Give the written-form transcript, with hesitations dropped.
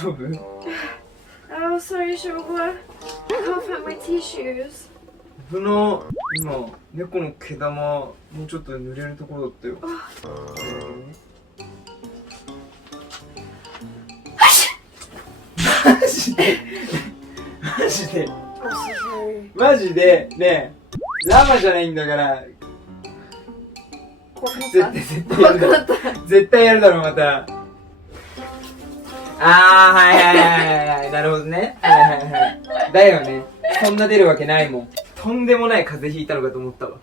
丈夫？ Oh, sorry, Shogwa. I can't find my tissues. 僕の今猫の毛玉もうちょっと濡れるところだったよ。マジでマジで I'm so sorry. マジでねえラマじゃないんだから絶対やるだろ絶対やるだろまた。はいはいはいはいなるほどね。はいはいはいだよね。そんな出るわけないもん。とんでもない風邪ひいたのかと思ったわ。